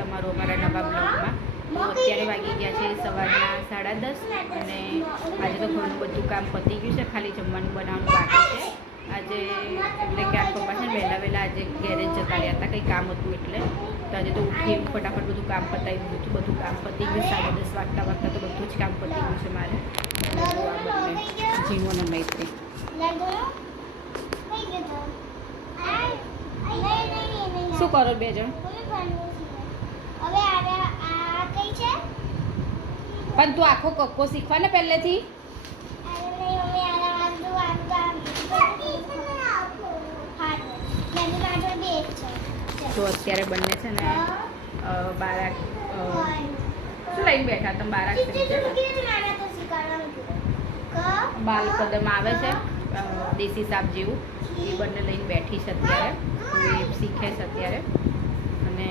તમારું અમારા નવા બ્લોગમાં. તો અત્યારે વાગી ગયા છે સવારના 10:30 અને આજે તો ઘણું બધું કામ પતી ગયું છે, ખાલી જમવાનું બનાવવાનું બાકી છે. આજે એટલે કે આ પપ્પા છે ને વહેલા આજે ગેરેજ જતા રહ્યા હતા, કંઈ કામ હતું એટલે. તો આજે તો ઉઠી ફટાફટ બધું કામ પતાવી દીધું હતું. બધું કામ પતી ગયું, 10:30 વાગતા તો બધું જ કામ પતી ગયું છે મારે. જીવો ને મૈત્રી શું કરો બે જણ? પણ તું આખો કક્કો શીખવા ને પહેલેથી. તો અત્યારે બંને છે ને બારાક શું લઈને બેઠા તમે? બારાક બાલ કદમ આવે છે દેશી સાપ જેવું, એ બંને લઈને બેઠી છે અત્યારે. એ શીખે છે અત્યારે અને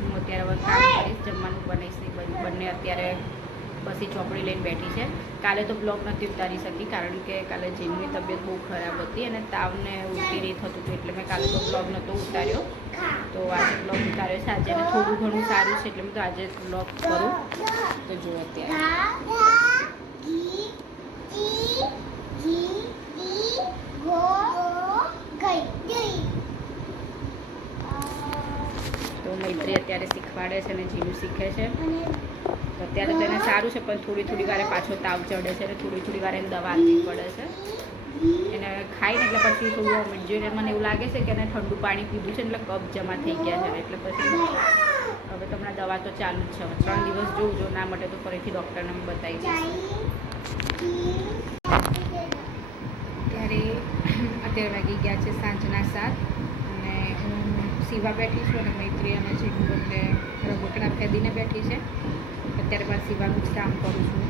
હું અત્યારે હવે કામ કરીશ, જમવાનું બનાવીશ. બંને અત્યારે બસ એ ચોપડી લઈને બેઠી છે. કાલે તો બ્લોગ નથી ઉતારી શકી કારણ કે કાલે જીનની તબિયત બહુ ખરાબ હતી અને તાવને ઉલટી નહીં થતું હતું, એટલે મેં કાલે તો બ્લોગ નહોતો ઉતાર્યો. તો આજે બ્લોગ ઉતાર્યો છે. આજે થોડું ઘણું સારું છે એટલે મેં તો આજે બ્લોગ કરું. તો જો અત્યારે તો મૈત્રી અત્યારે શીખવાડે છે અને જીનું શીખે છે. તો અત્યારે તો એને સારું છે, પણ થોડી વારે પાછો તાવ ચડે છે અને થોડી વારે એને દવા આપવી પડે છે. એને ખાઈને એટલે પછી થોડું જોઈને મને એવું લાગે છે કે એને ઠંડુ પાણી પીધું છે એટલે કફ જમા થઈ ગયા છે, એટલે પછી હવે તો હમણાં દવા તો ચાલુ જ છે. 3 દિવસ જોઉં, જો ના માટે તો ફરીથી ડૉક્ટરને બતાવી દઈશું. અત્યારે વાગી ગયા છે સાંજના 7 અને હું સીવા બેઠી છું અને મૈત્રી અને જીનું બંને રમકડા ફેદીને બેઠી છે. અત્યારે મારે સીવાનું જ કામ કરું છું.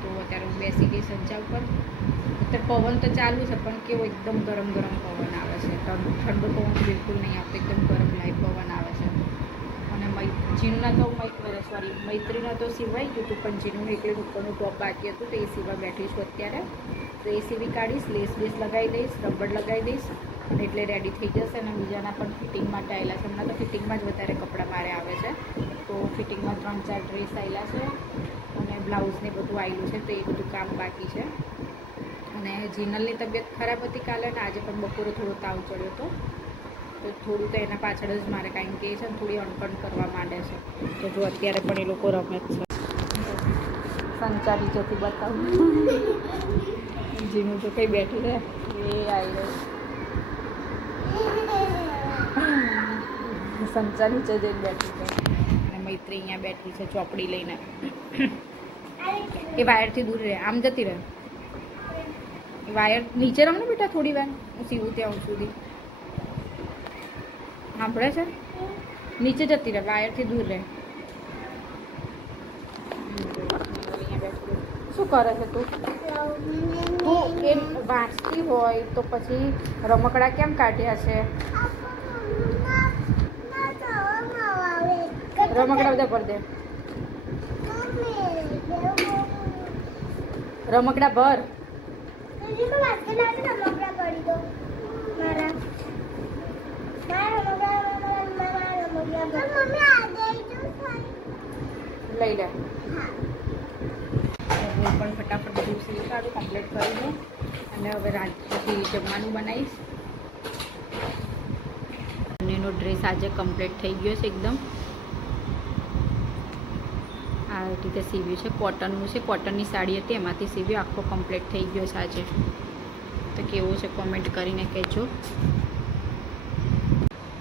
તો અત્યારે હું બેસી ગઈ સજ્જા ઉપર. અત્યારે પવન તો ચાલુ છે પણ કેવો એકદમ ગરમ પવન આવે છે. ઠંડો પવન બિલકુલ નહીં આવતો, એકદમ ગરમ લાઈવ પવન આવે છે. અને જીનુના તો મૈત્રીના તો સિવાઈ ગયું હતું, પણ જીનુનું એકલું ઉપરનું ટોપ બાકી હતું તો એ સીવા બેઠી છું અત્યારે. તો એ સીવી કાઢીશ, લેસ લગાવી દઈશ, રબર લગાવી દઈશ અને એટલે રેડી થઈ જશે. અને બીજાના પણ ફિટિંગ માટે આવેલા છે. હમણાં તો ફિટિંગમાં જ વધારે કપડાં મારે આવે છે. તો ફિટિંગમાં 3-4 ડ્રેસ આવેલા છે અને બ્લાઉઝને બધું આવેલું છે, તો એ બધું કામ બાકી છે. અને જીનલની તબિયત ખરાબ હતી કાલે અને આજે પણ બપોરે થોડો તાવ ચડ્યો હતો. તો થોડું તો એના પાછળ જ મારે કારણ કે છે ને થોડી અણકણ કરવા માંડે છે. તો જો અત્યારે પણ એ લોકો રમે જ છે. સંચારી જતી બતાવું જીનું જો કંઈ બેઠી રહે એ આવી રહી સંચા નીચે જઈને બેઠી છે અને મૈત્રી અહીંયા બેઠી છે ચોપડી લઈને. એ વાયરથી દૂર રહે, આમ જતી રહે. વાયર નીચે રમ ને બેટા થોડી વાર, હું સીવું ત્યાં સુધી. સાંભળે છે? નીચે જતી રહે, વાયરથી દૂર રહે. શું કરે છે તું? એ વાંચતી હોય તો પછી રમકડા કેમ કાઢ્યા છે? રમકડા બધા ભર દે, રમકડા ભર. લઈ લે. હું પણ ફટાફટ બધું સીવી કાઢું, કમ્પ્લીટ કરી દઉં અને હવે રાત્રિથી જમવાનું બનાવીશ. બંનેનો ડ્રેસ આજે કમ્પ્લીટ થઈ ગયો છે એકદમ. આ રીતે સીવ્યું છે, કોટનનું છે, કોટનની સાડી હતી એમાંથી સીવ્યું, આખો કમ્પ્લીટ થઈ ગયો છે આજે. તો કેવું છે કોમેન્ટ કરીને કહેજો.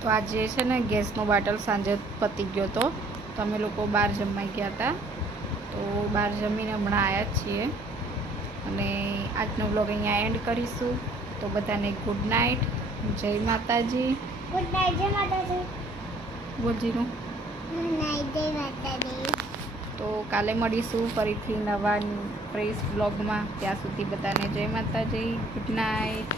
તો આજે છે ને ગેસનો બાટલ સાંજે પતી ગયો હતો, તો અમે લોકો બહાર જમવા ગયા હતા. તો બહાર જમીને હમણાં આવ્યા જ છીએ અને આજનો બ્લોગ અહીંયા એન્ડ કરીશું. તો બધાને ગુડ નાઇટ, જય માતાજી. ગુડ નાઇટ, જય માતાજી. બોલજીનું ગુડ નાઇટ, જય માતાજી. તો કાલે મળીશું ફરીથી નવા ફ્રેશ બ્લોગમાં. ત્યાં સુધી બધાને જય માતાજી, ગુડ નાઇટ.